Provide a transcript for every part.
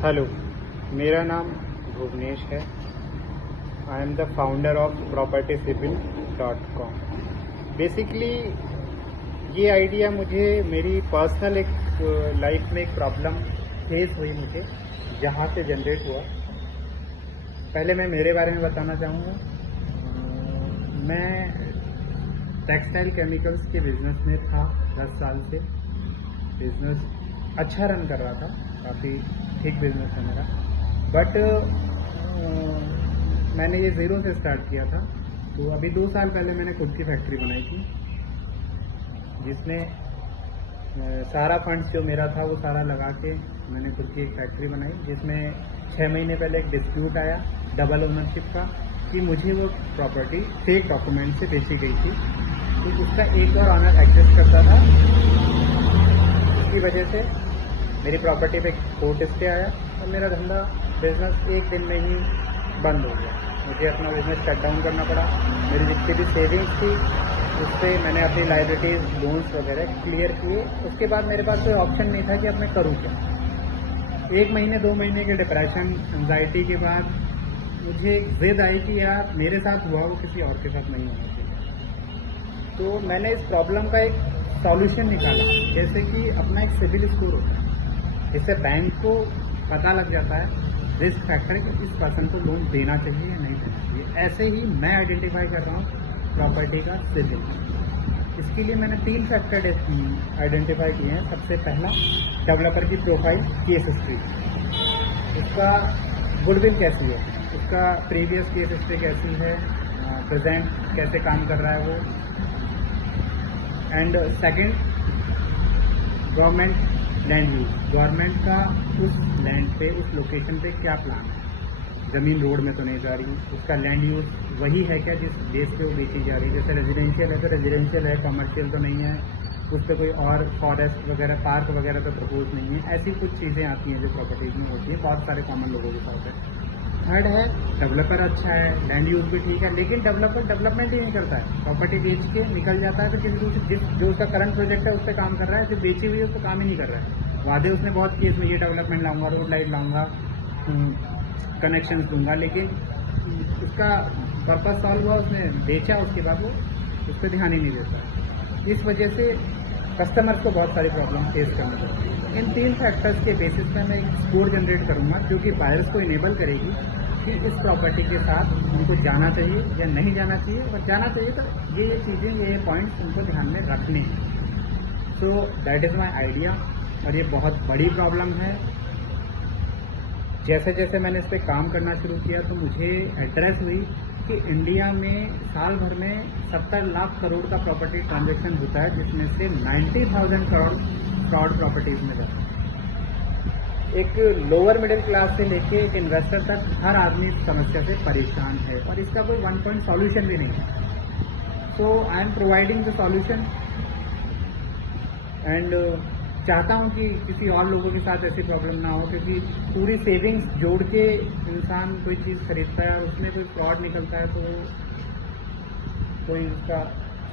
Hello, मेरा नाम भुवनेश है। I am the founder of propertycivil.com। Basically ये आइडिया मुझे मेरी पर्सनल एक लाइफ में एक प्रॉब्लम फेस हुई मुझे, जहाँ से जनरेट हुआ। पहले मैं मेरे बारे में बताना चाहूँगा। मैं टेक्सटाइल केमिकल्स के बिजनेस में था 10 साल से। बिजनेस अच्छा रन कर रहा था, काफ़ी ठीक बिजनेस है मेरा। बट मैंने ये ज़ीरो से स्टार्ट किया था। तो अभी 2 साल पहले मैंने खुद की फैक्ट्री बनाई थी, जिसमें सारा फंड्स जो मेरा था वो सारा लगा के मैंने खुद की एक फैक्ट्री बनाई, जिसमें 6 महीने पहले एक डिस्प्यूट आया डबल ओनरशिप का कि मुझे वो प्रॉपर्टी फेक डॉक्यूमेंट से बेची गई थी। तो उसका एक और ऑनर एक्सेस करता था। इसकी वजह से मेरी प्रॉपर्टी पे कोर्ट स्टे आया और मेरा धंधा बिजनेस एक दिन में ही बंद हो गया। मुझे अपना बिजनेस शट डाउन करना पड़ा। मेरी जितनी भी सेविंग्स थी उस पर मैंने अपनी लाइबिलिटीज़ लोन्स वगैरह क्लियर किए। उसके बाद मेरे पास कोई ऑप्शन नहीं था कि अब मैं करूँ क्या। 1 महीने 2 महीने के डिप्रेशन एंजाइटी के बाद मुझे एक जिद आई कि यार मेरे साथ हुआ वो किसी और के साथ नहीं होना चाहिए। तो मैंने इस प्रॉब्लम का एक सॉल्यूशन निकाला, जैसे कि अपना एक सिविल स्कोर होता है। इससे बैंक को पता लग जाता है रिस्क फैक्टर कि इस पर्सन को लोन देना चाहिए या नहीं देना चाहिए। ऐसे ही मैं आइडेंटिफाई कर रहा हूँ प्रॉपर्टी का सिविल। इसके लिए मैंने 3 फैक्टर आइडेंटिफाई किए हैं। सबसे पहला, डेवलपर की प्रोफाइल, केस हिस्ट्री, उसका गुडविल कैसी है, उसका प्रीवियस केस हिस्ट्री कैसी है, प्रेजेंट कैसे काम कर रहा है वो। And second, government land use, government का उस लैंड पे, उस लोकेशन पे क्या प्लान है। ज़मीन रोड में तो नहीं जा रही, उसका लैंड यूज वही है क्या जिस बेस पे वो बेची जा रही है। जैसे रेजिडेंशियल है तो रेजिडेंशियल है, कमर्शियल तो नहीं है, उस पर कोई और फॉरेस्ट वगैरह पार्क वगैरह तो प्रपोज नहीं है। ऐसी कुछ चीज़ें आती हैं जो प्रॉपर्टीज में होती है, बहुत सारे कॉमन लोगों के साथ है। थर्ड है, डेवलपर अच्छा है, लैंड यूज भी ठीक है, लेकिन डेवलपर डेवलपमेंट ही नहीं करता है। प्रॉपर्टी बेच के निकल जाता है, तो किसी दूसरे जो उसका करंट प्रोजेक्ट है उस पर काम कर रहा है, जो बेची हुई है उस पर काम ही नहीं कर रहा है। वादे उसने बहुत किए, इसमें ये डेवलपमेंट लाऊंगा, रोड लाइट लाऊंगा, कनेक्शन दूंगा, लेकिन उसका पर्पज सॉल्व हुआ, उसने बेचा, उसके बाद वो उस पर ध्यान ही नहीं देता। इस वजह से कस्टमर्स को बहुत सारी प्रॉब्लम फेस करनी पड़ती है। इन 3 फैक्टर्स के बेसिस पे मैं एक स्कोर जनरेट करूंगा, क्योंकि बायर्स को इनेबल करेगी कि इस प्रॉपर्टी के साथ उनको जाना चाहिए या नहीं जाना चाहिए। और जाना चाहिए तो ये चीज़ें, ये पॉइंट्स उनको ध्यान में रखने हैं। So that is my idea. और ये बहुत बड़ी प्रॉब्लम है। जैसे जैसे मैंने इस पर काम करना शुरू किया तो मुझे एड्रेस हुई कि इंडिया में साल भर में 70 लाख करोड़ का प्रॉपर्टी ट्रांजैक्शन होता है, जिसमें से 90,000 करोड़ फ्रॉड प्रॉपर्टीज में जाता है। एक लोअर मिडिल क्लास से लेके एक इन्वेस्टर तक हर आदमी इस समस्या से परेशान है और इसका कोई 1 पॉइंट सॉल्यूशन भी नहीं है। So I am providing the solution and चाहता हूं कि किसी और लोगों के साथ ऐसी प्रॉब्लम ना हो, क्योंकि पूरी सेविंग्स जोड़ के इंसान कोई चीज़ खरीदता है और उसमें कोई फ्रॉड निकलता है तो कोई उसका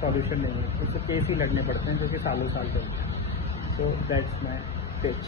सॉल्यूशन नहीं है। उससे केस ही लड़ने पड़ते हैं जो कि सालों साल चलते हैं। So that's my pitch.